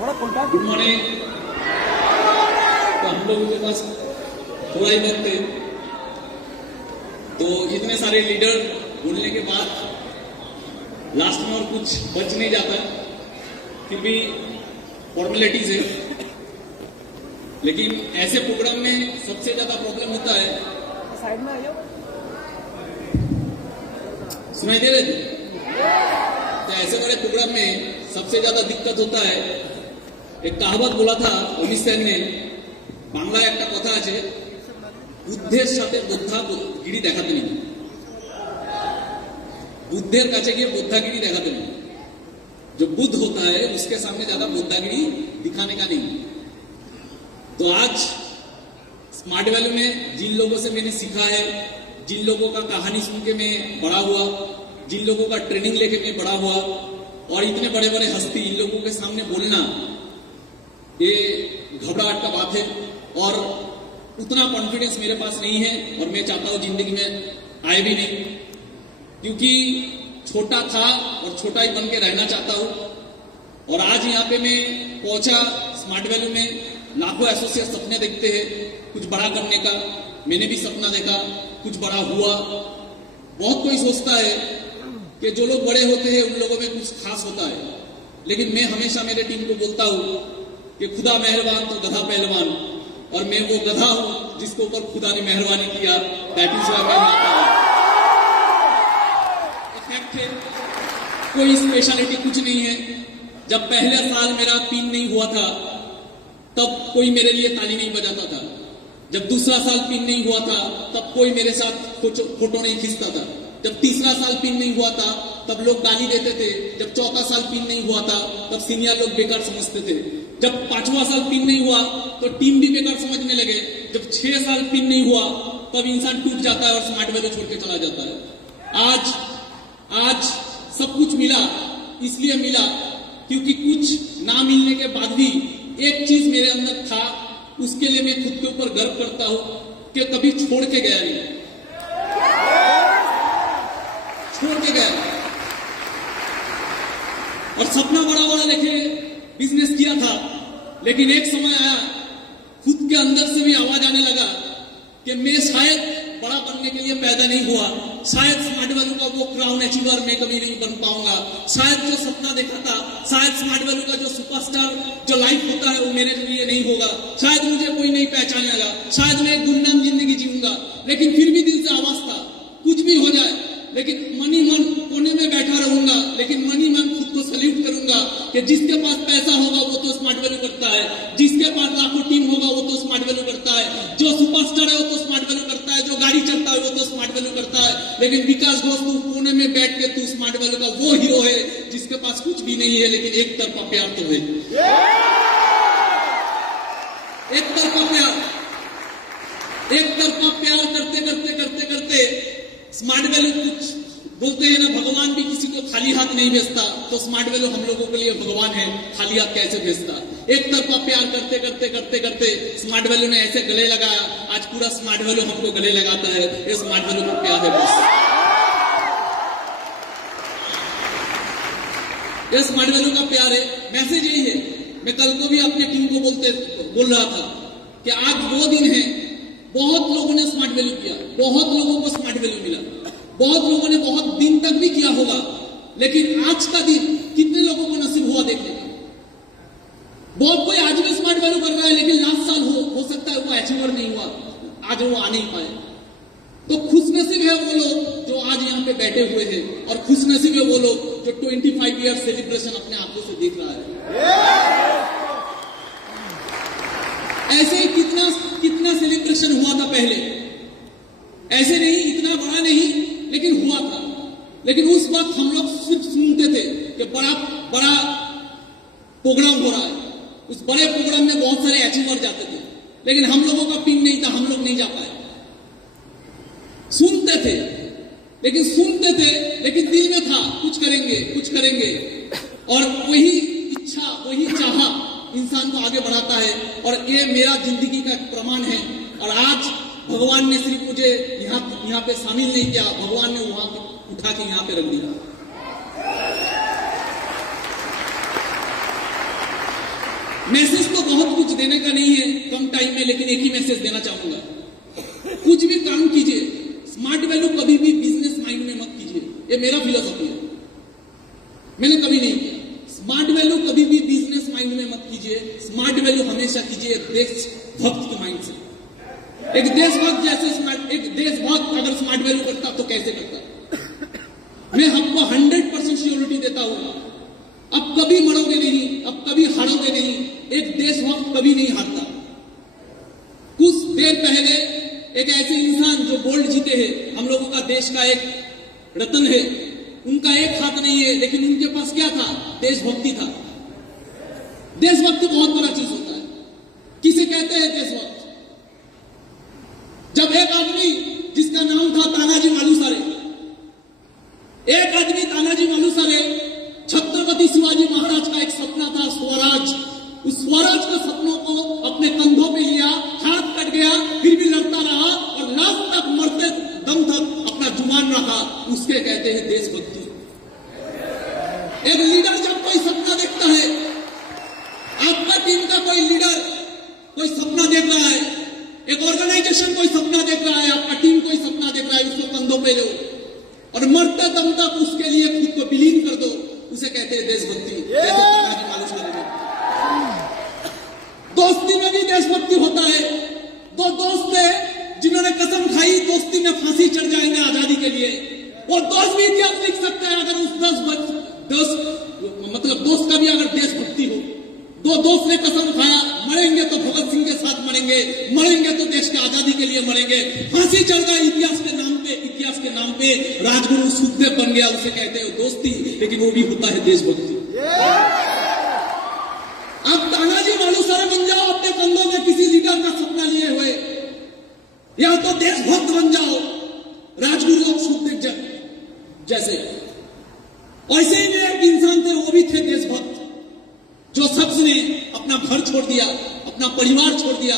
Good morning. तो हम लोगों के पास थोड़ा ही वक्त है, तो इतने सारे लीडर बोलने के बाद लास्ट में और कुछ बच नहीं जाता, फिर भी फॉर्मेलिटीज है। लेकिन ऐसे प्रोग्राम में सबसे ज्यादा प्रॉब्लम होता है, साइड में आइए, सुनाई दे रहे थे? तो ऐसे बड़े प्रोग्राम में सबसे ज्यादा दिक्कत होता है। एक कहावत बोला था अमित सेन ने, बांग्ला एक कथा আছে, বুদ্ধের সাথে বুদ্ধাগিরি দেখাতে নেই, बुद्धेर কাছে গিয়ে बुद्धागिरी देखाते नहीं। जो बुद्ध होता है उसके सामने ज्यादा बुद्धागिरी दिखाने का नहीं। तो आज स्मार्ट वैल्यू में जिन लोगों से मैंने सीखा है, जिन लोगों का कहानी सुन के मैं बड़ा हुआ, जिन लोगों का ट्रेनिंग लेके मैं बड़ा हुआ, और इतने बड़े बड़े हस्ती इन लोगों के सामने बोलना ये घबराहट का बात है, और उतना कॉन्फिडेंस मेरे पास नहीं है, और मैं चाहता हूं जिंदगी में आए भी नहीं, क्योंकि छोटा था और छोटा ही बन के रहना चाहता हूं। और आज यहाँ पे मैं पहुंचा स्मार्ट वैल्यू में, लाखों एसोसिएट सपने देखते हैं कुछ बड़ा करने का, मैंने भी सपना देखा, कुछ बड़ा हुआ। बहुत कोई सोचता है कि जो लोग बड़े होते हैं उन लोगों में कुछ खास होता है, लेकिन मैं हमेशा मेरे टीम को बोलता हूं कि खुदा मेहरबान तो गधा पहलवान, और मैं वो गधा हूं जिसके ऊपर खुदा ने मेहरबानी किया। दैट इज व्हाई मैं इफेक्ट है, कोई स्पेशलिटी कुछ नहीं है। जब पहले साल मेरा पिन नहीं हुआ था तब कोई मेरे लिए ताली नहीं बजाता था, जब दूसरा साल पिन नहीं हुआ था तब कोई मेरे साथ फोटो नहीं खींचता था, जब तीसरा साल पिन नहीं हुआ था तब लोग गाली देते थे, जब चौथा साल पिन नहीं हुआ था तब सीनियर लोग बेकार समझते थे, जब पांचवा साल पिन नहीं हुआ तो टीम भी बेकार समझने लगे, जब 6 साल पिन नहीं हुआ तब इंसान टूट जाता है और स्मार्ट वैल्यू छोड़ के चला जाता है। आज सब कुछ मिला, इसलिए मिला क्योंकि कुछ ना मिलने के बाद भी एक चीज मेरे अंदर था, उसके लिए मैं खुद के ऊपर गर्व करता हूं कि कभी छोड़ के गया नहीं, छोड़ के गया। और सपना बड़ा बड़ा लेके बिजनेस किया था, लेकिन एक समय आया खुद के अंदर से भी आवाज आने लगा कि मैं शायद बड़ा बनने के लिए पैदा नहीं हुआ, शायद स्मार्ट वैल्यू का वो क्राउन अचीवर मैं कभी नहीं बन पाऊंगा, शायद जो सपना देखा था, शायद स्मार्ट वैल्यू का जो सुपरस्टार जो लाइफ होता है वो मेरे लिए नहीं होगा, शायद मुझे कोई नहीं पहचानेगा, शायद मैं एक गुमनाम जिंदगी जीऊंगा। लेकिन फिर भी दिल से आवाज था, कुछ भी हो जाए लेकिन मनी मन कोने में बैठा रहूंगा, लेकिन मनी मन खुद को सल्यूट करूंगा कि जिसके पास पैसा होगा वो तो स्मार्ट वैल्यू करता है, जिसके पास लाखों टीम होगा वो तो स्मार्ट वैल्यू करता है, जो सुपरस्टार है वो तो स्मार्ट वैल्यू करता है, जो गाड़ी चलता है वो तो स्मार्ट वैल्यू करता है। लेकिन विकास घोष तू कोने में बैठ के तू स्मार्ट वैल्यू का वो हीरो है जिसके पास कुछ भी नहीं है, लेकिन एक तरफा प्यार तो है, एक तरफा प्यार, एक तरफा प्यार करते करते करते करते स्मार्ट वैल्यू कुछ बोलते हैं ना, भगवान भी किसी को खाली हाथ नहीं भेजता, तो स्मार्ट वैल्यू हम लोगों के लिए भगवान है, खाली हाथ कैसे भेजता। एक तरफा प्यार करते करते करते करते स्मार्ट वैल्यू ने ऐसे गले लगाया, आज पूरा स्मार्ट वैल्यू हमको गले लगाता है। ये स्मार्ट वैल्यू को प्यार है बस, ये स्मार्ट वैल्यू का प्यार है। मैसेज यही है, मैं कल को भी अपने टीम को बोल रहा था कि आज वो दिन है, बहुत लोगों ने स्मार्ट वैल्यू किया, बहुत लोगों को स्मार्ट वैल्यू मिला, बहुत लोगों ने बहुत दिन तक भी किया होगा, लेकिन आज का दिन कितने लोगों को नसीब हुआ देखने का। बहुत कोई आज भी स्मार्ट वैल्यू कर रहा है, लेकिन लास्ट साल हो सकता है वो अचीवर नहीं हुआ, आज वो आ नहीं पाए। तो खुशनसीब है वो लोग जो आज यहाँ पे बैठे हुए हैं, और खुशनसीब है वो लोग जो 25 ईयर सेलिब्रेशन अपने आंखों से देख रहा है। ऐसे ही कितना सेलिब्रेशन हुआ था पहले, ऐसे नहीं, इतना बड़ा नहीं, लेकिन हुआ था। लेकिन उस वक्त हम लोग सिर्फ सुनते थे कि बड़ा बड़ा प्रोग्राम हो रहा है, उस बड़े प्रोग्राम में बहुत सारे अचीवर जाते थे, लेकिन हम लोगों का पिन नहीं था, हम लोग नहीं जा पाए। सुनते थे लेकिन दिल में था कुछ करेंगे, और वही इच्छा वही चाह इंसान को आगे बढ़ाता है। और ये मेरा जिंदगी का एक प्रमाण है। और आज भगवान ने सिर्फ मुझे यहाँ पे शामिल नहीं किया, भगवान ने वहां उठा के यहाँ पे रख दिया। मैसेज तो बहुत कुछ देने का नहीं है कम टाइम में, लेकिन एक ही मैसेज देना चाहूंगा। कुछ भी काम कीजिए, स्मार्ट वैल्यू कभी भी बिजनेस माइंड में मत कीजिए। ये मेरा फिलोसॉफी है, मैंने कभी नहीं किया। स्मार्ट वैल्यू कभी भी बिजनेस माइंड में मत कीजिए। स्मार्ट वैल्यू हमेशा कीजिए देशभक्त के माइंड से। एक देशभक्त अगर स्मार्ट वैल्यू करता तो कैसे करता? मैं आपको 100% श्योरिटी देता हूं, अब कभी मरोगे नहीं, अब कभी हारोगे नहीं। एक देशभक्त कभी नहीं हारता। कुछ देर पहले एक ऐसे इंसान जो गोल्ड जीते हैं, हम लोगों का देश का एक रत्न है, उनका एक हाथ नहीं है, लेकिन उनके पास क्या था? देशभक्ति था। देशभक्ति बहुत बड़ा चीज होता है। किसे कहते हैं देशभक्त? जब एक आदमी जिसका नाम था तानाजी मालुसरे, एक आदमी तानाजी मालुसरे, छत्रपति शिवाजी महाराज का एक सपना था स्वराज। उस स्वराज के सपनों को अपने कंधों पे लिया, हाथ कट गया, फिर भी लड़ता रहा और लास्ट तक मरते दम तक अपना जुबान रखा। उसके कहते हैं देशभक्ति। एक लीडर जब कोई सपना देखता है, आपका टीम का कोई लीडर कोई सपना देख रहा है, एक ऑर्गेनाइजेशन कोई सपना देख रहा है, आपका टीम कोई सपना देख रहा है, उसको कंधों पे लो और मरते दम तक उसके लिए खुद को विलीन कर दो। उसे कहते हैं देशभक्ति। दोस्ती में भी देशभक्ति होता है। दो दोस्त थे जिन्होंने कसम खाई दोस्ती में फांसी चढ़ जाएंगे आजादी के लिए। वो दोस्त भी इतिहास लिख सकते हैं अगर उस दोस्त का भी अगर देशभक्ति हो। दो दोस्त ने कसम खाया, मरेंगे तो भगत सिंह के साथ मरेंगे तो देश की आजादी के लिए मरेंगे। फांसी चढ़ गई इतिहास के नाम पे राजगुरु सुखदेव बन गया। उसे कहते हैं दोस्ती, लेकिन वो भी होता है देशभक्ति। अब तानाजी मालुसरे बन जाओ अपने कंधों में किसी लीडर का सपना लिए हुए, या तो देशभक्त बन जाओ राजगुरु और सुखदेव जैसे। ऐसे ही में एक इंसान थे, वो भी थे देशभक्त, जो शख्स ने अपना घर छोड़ दिया, अपना परिवार छोड़ दिया,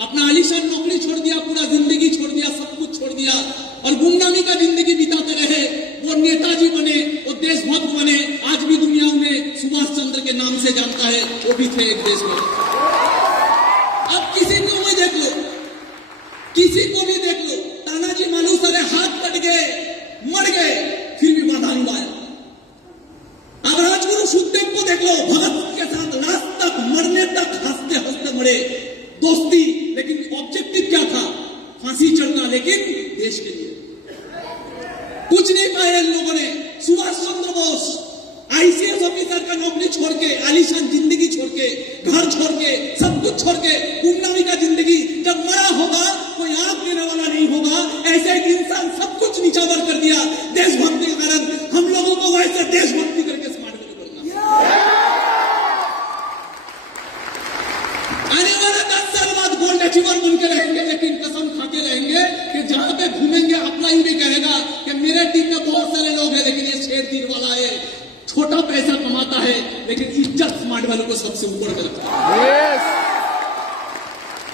अपना आलीशान नौकरी छोड़ दिया, पूरा जिंदगी छोड़ दिया, सब कुछ छोड़ दिया और गुमनामी का जिंदगी बिताते रहे। वो नेताजी बने, वो देशभक्त बने। आज भी दुनिया उन्हें सुभाष चंद्र के नाम से जानता है। वो भी थे एक देशभक्त। अब किसी को भी देख लो, तानाजी मालुसरे हाथ कट गए, मर गए, फिर भी बाधा निभाया। अब राजगुरु सुखदेव को देख लो, भगत के साथ लास्ट तक मरने तक हंसते हंसते मरे। दोस्ती, लेकिन ऑब्जेक्टिव क्या था? फांसी चढ़ना, लेकिन देश के लिए। कुछ नहीं पाए इन लोगों ने। सुभाष चंद्र बोस आईसीएस ऑफिसर का नौकरी छोड़ के, आलीशान जिंदगी छोड़ के, घर छोड़ के, सब कुछ छोड़ के, गुमनामी का जिंदगी, जब मरा होगा कोई आंख देने वाला नहीं होगा। ऐसे एक इंसान सब कुछ नीचावर कर दिया देशभक्ति के कारण। हम लोगों को वैसे देशभक्ति करके स्मार्ट वैल्यू करना। आने वाले 10 साल बाद गोल्ड अचीवर बन के रहेंगे, लेकिन कसम खाते रहेंगे कि जहां पे घूमेंगे अपना ही भी कहेगा कि मेरे टीम में बहुत सारे लोग हैं, लेकिन ये शेर तीर वाला है, छोटा पैसा कमाता है, लेकिन इज्जत स्मार्ट वैल्यू को सबसे ऊपर रखता है।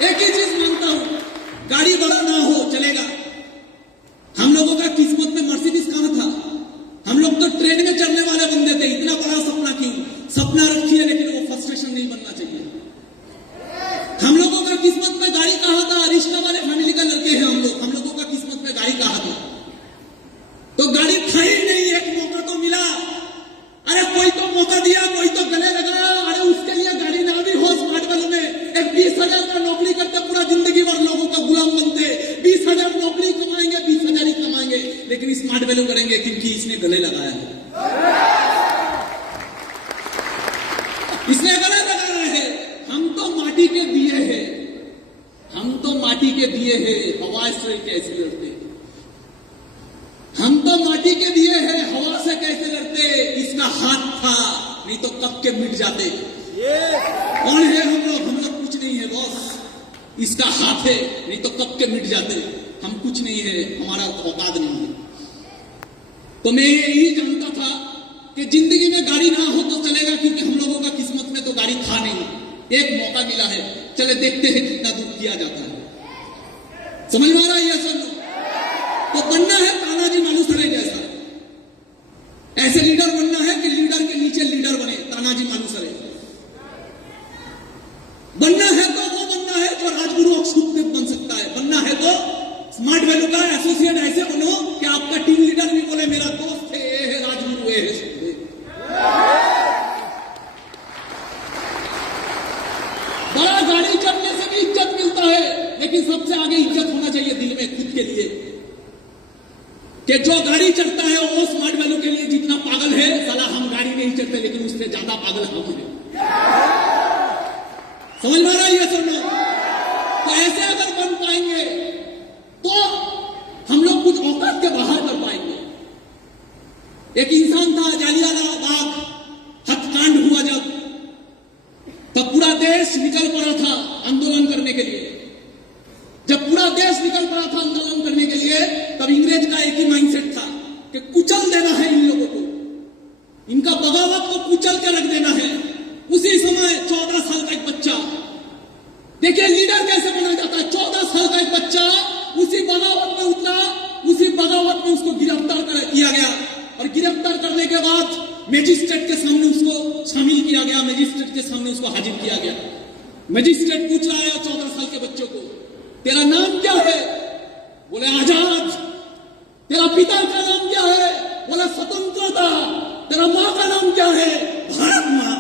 एक ही चीज मानता हूं, गाड़ी बड़ा ना हो चलेगा। हम लोगों का किस्मत में मर्सिडीज कहां था? हम लोग तो ट्रेन में चढ़ने वाले बंदे थे। इतना बड़ा सपना क्यों? सपना रखिए, लेकिन वो फ्रस्ट्रेशन नहीं बनना चाहिए। हम लोगों का किस्मत में गाड़ी कहां था? रिश्ता वाले फैमिली का लड़के हैं हम लोगों का किस्मत में गाड़ी कहां था? तो गाड़ी था ही नहीं। एक मौका तो मिला, अरे कोई तो मौका दिया, कोई तो गले लगाया। अरे उसके लिए गाड़ी ना भी हो स्मार्ट वैल्यू में, एक 20,000 का नौकरी करते पूरा जिंदगी भर लोगों का गुलाम बनते। 20,000 नौकरी कमाएंगे, 20,000 ही कमाएंगे, लेकिन स्मार्ट वैल्यू करेंगे क्योंकि इसने गले लगाया है। इसने गले लगाया है। हम तो माटी के दिए हैं, हवा से कैसे लड़ते? हम तो माटी के दिए हैं, हवा से कैसे लड़ते? इसका हाथ था, नहीं तो कब के मिट जाते। कौन है हम लोग कुछ नहीं है बॉस। इसका हाथ है, नहीं तो कब के मिट जाते। हम कुछ नहीं है, हमारा औकात नहीं है। तो मैं यही जानता था कि जिंदगी में गाड़ी ना हो तो चलेगा, क्योंकि हम लोगों का किस्मत में तो गाड़ी था नहीं। एक मौका मिला है, चले देखते हैं कितना दूर किया जाता है। समझ में आ रहा है ये सब? तो बनना है तानाजी मालुसरे जैसा। ऐसे लीडर बनना है कि लीडर के नीचे लीडर बने, तानाजी मालुसरे। हुए हैं सबके। बड़ा गाड़ी चढ़ने से भी इज्जत मिलता है, लेकिन सबसे आगे इज्जत होना चाहिए दिल में खुद के लिए, कि जो गाड़ी चढ़ता है वो स्मार्ट वैल्यू के लिए जितना पागल है, साला हम गाड़ी नहीं चढ़ते लेकिन उससे ज्यादा पागल हम हैं। समझ में आ रहा है ये सब लोग? तो ऐसे अगर बन पाएंगे तो हम लोग कुछ औकात के बाहर कर पाएंगे। एक इंसान था, जालियांवाला बाग हत्याकांड हुआ तब पूरा देश निकल पड़ा था आंदोलन करने के लिए। जब पूरा देश निकल पड़ा था आंदोलन करने के लिए, तब इंग्रेज का एक ही माइंडसेट था कि कुचल देना है इन लोगों को, इनका बगावत को कुचल के रख देना है। उसी समय 14 साल का एक बच्चा, देखिए लीडर कैसे बना जाता है। 14 साल का एक बच्चा उसी बगावत में उतरा, उसी बगावत में उसको गिरफ्तार किया गया और गिरफ्तार करने के बाद मजिस्ट्रेट के सामने उसको शामिल किया गया, मजिस्ट्रेट के सामने उसको हाजिर किया गया। मजिस्ट्रेट पूछ रहा है 14 साल के बच्चों को, तेरा नाम क्या है? बोले आजाद। तेरा पिता का नाम क्या है? बोले स्वतंत्रता। तेरा माँ का नाम क्या है? भारत माँ।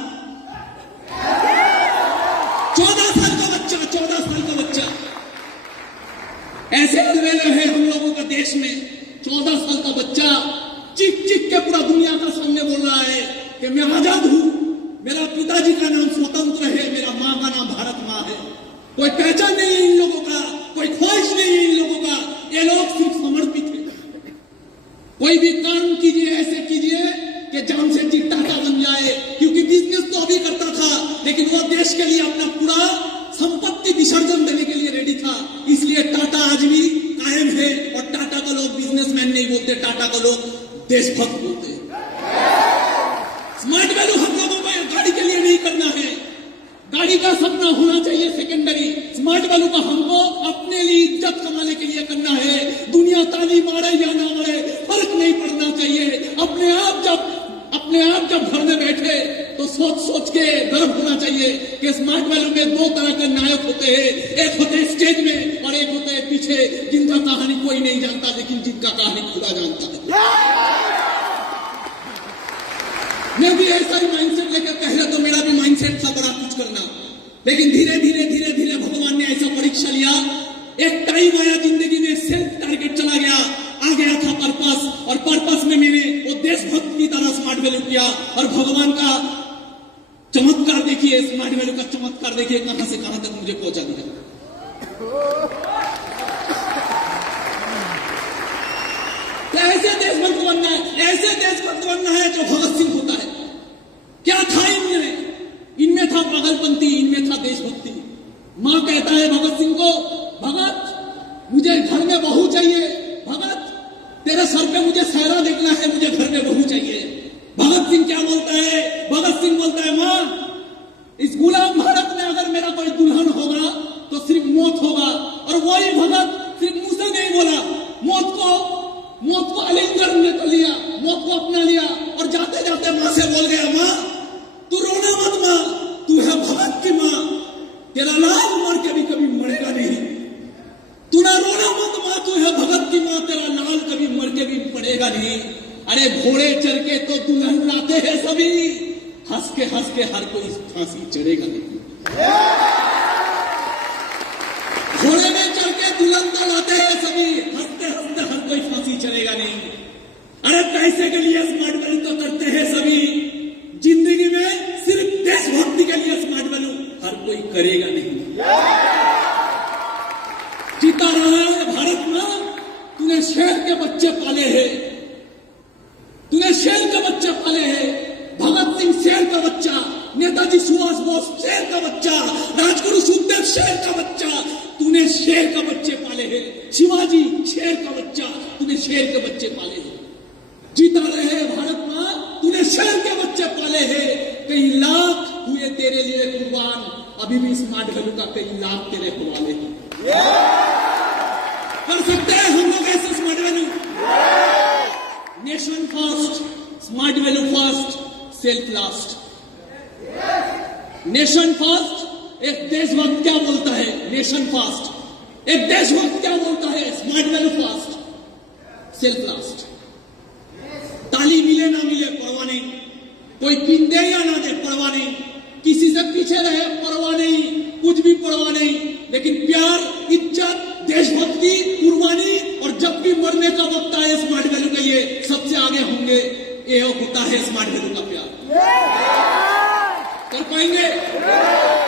14 साल का बच्चा, 14 साल का बच्चा। ऐसे अलवेले हैं हम लोगों का देश में। 14 साल का बच्चा चिक चिक के पूरा दुनिया का सामने बोल रहा है कि मैं आजाद हूं, मेरा पिताजी का नाम स्वतंत्र है, मेरा माँ का नाम भारत माँ है। कोई पहचान नहीं है इन लोगों का, कोई ख्वाहिश नहीं है इन लोगों का। ये लोग सिर्फ समर्पित है। कोई भी काम कीजिए, ऐसे कीजिए कि जामशेदजी टाटा बन जाए, क्योंकि बिजनेस तो अभी करता था लेकिन वो देश के लिए अपना पूरा संपत्ति विसर्जन देने के लिए रेडी था। इसलिए टाटा आज भी कायम है और टाटा को लोग बिजनेसमैन नहीं बोलते, टाटा को लोग देशभक्त बोलते। स्मार्ट वैल्यू हम लोगों को गाड़ी के लिए नहीं करना है, गाड़ी का सपना होना चाहिए सेकेंडरी। स्मार्ट वैल्यू का हमको अपने लिए इज्जत कमाने के लिए करना है। दुनिया ताली मारे या ना मारे फर्क नहीं पड़ना चाहिए। अपने आप जब घर में बैठे तो सोच के गर्व होना चाहिए कि स्मार्ट वैल्यू में 2 तरह के नायक होते हैं। एक होते हैं स्टेज में और एक होते हैं पीछे, जिनका कहानी कोई नहीं जानता लेकिन जिनका कहानी खुदा जानता है। मैं भी ऐसा ही माइंडसेट लेकर, पहले तो मेरा भी माइंडसेट था बड़ा कुछ करना, लेकिन धीरे धीरे भगवान ने ऐसा परीक्षा लिया। एक टाइम आया जिंदगी में, सेल्फ टारगेट चला गया, आ गया था पर्पस, और पर्पस में मैंने वो देशभक्त की तरह स्मार्ट वैल्यू किया। और भगवान का चमत्कार देखिए, स्मार्ट वैल्यू का चमत्कार देखिए, कहां से कहां तक मुझे पहुंचा दिया। ऐसे देशभक्त बनना है, ऐसे देशभक्त बनना है जो भगत सिंह होता है। क्या था इनमें था पागलपंती, इनमें था देशभक्ति। मां कहता है भगत सिंह को, भगत मुझे घर में बहू चाहिए, भगत तेरे सर पे मुझे सहरा देखना है, मुझे घर में बहू चाहिए। भगत सिंह क्या बोलता है? भगत सिंह बोलता है, मां इस गुलाम भारत में अगर मेरा कोई दुल्हन होगा तो सिर्फ मौत होगा। और वही भगत सिर्फ मुंह से नहीं बोला, मौत को आलिंगन में तो लिया, मौत को अपना लिया और जाते जाते मां से बोल गया, मां तू रोना मत, मां तू है भगत की मां, तेरा लाल मर के भी कभी मरेगा नहीं। तू ना रोना मत मां, तू है भगत की मां, तेरा लाल कभी मर के भी पड़ेगा नहीं। अरे घोड़े चढ़ के तो दुल्हन लाते हैं सभी, हंस के हर कोई फांसी चढ़ेगा नहीं। घोड़े में चढ़ के दुल्हन तो लाते हैं सभी, हंसते हर कोई फांसी चढ़ेगा नहीं। अरे पैसे के लिए स्मार्ट वैल्यू तो करते हैं सभी, जिंदगी में सिर्फ देशभक्ति के लिए स्मार्ट वैल्यू हर कोई करेगा नहीं। जीता रहा है भारत मां, तूने शेर के बच्चे पाले हैं, तूने शेर के बच्चे पाले हैं। भगत सिंह शेर का बच्चा, नेताजी सुभाष बोस शेर का बच्चा, राजगुरु सुखदेव शेर का बच्चा, तूने शेर का बच्चे पाले हैं। शिवाजी शेर का बच्चा, तूने शेर के बच्चे पाले हैं। जीता रहे भारत मां, तूने शेर के बच्चे पाले हैं। कई लाख हुए तेरे लिए कुर्बान, अभी भी स्मार्ट वैल्यू का कई लाख तेरे हवाले हैं। कर सकते हैं हम लोग ऐसे smart value. Nation first, smart value first, self last. Nation first, एक देशभक्त क्या बोलता है? Nation first. एक देशभक्त क्या बोलता है? Smart value first, self last. ताली मिले ना मिले कोई किंदे या ना दे, परवाह नहीं, किसी से पीछे रहे परवाह नहीं, कुछ भी परवाह नहीं, लेकिन प्यार, इज्जत, देशभक्ति, कुर्बानी और जब भी मरने का वक्त आए स्मार्ट वैल्यू का ये सबसे आगे होंगे। ये होता है स्मार्ट वैल्यू का प्यार। कर पाएंगे?